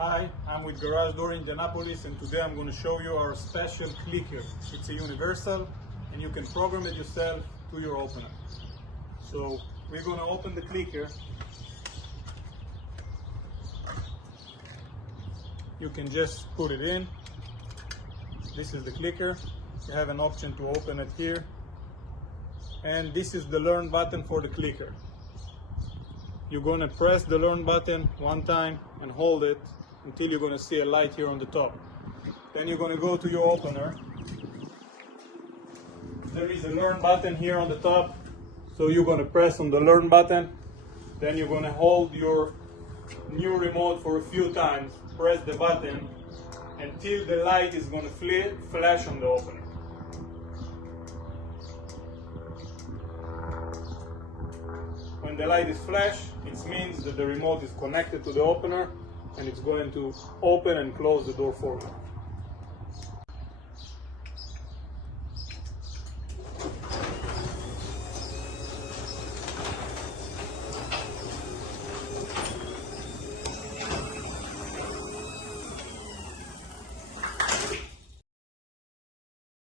Hi, I'm with GarageDoor-Indianapolis, and today I'm going to show you our special clicker. It's a universal and you can program it yourself to your opener. So we're going to open the clicker. You can just put it in. This is the clicker. You have an option to open it here. And this is the learn button for the clicker. You're going to press the learn button one time and hold it until you're going to see a light here on the top. Then you're going to go to your opener. There is a learn button here on the top, so you're going to press on the learn button. Then you're going to hold your new remote for a few times, press the button until the light is going to flash on the opener. When the light is flashed, it means that the remote is connected to the opener and it's going to open and close the door for you.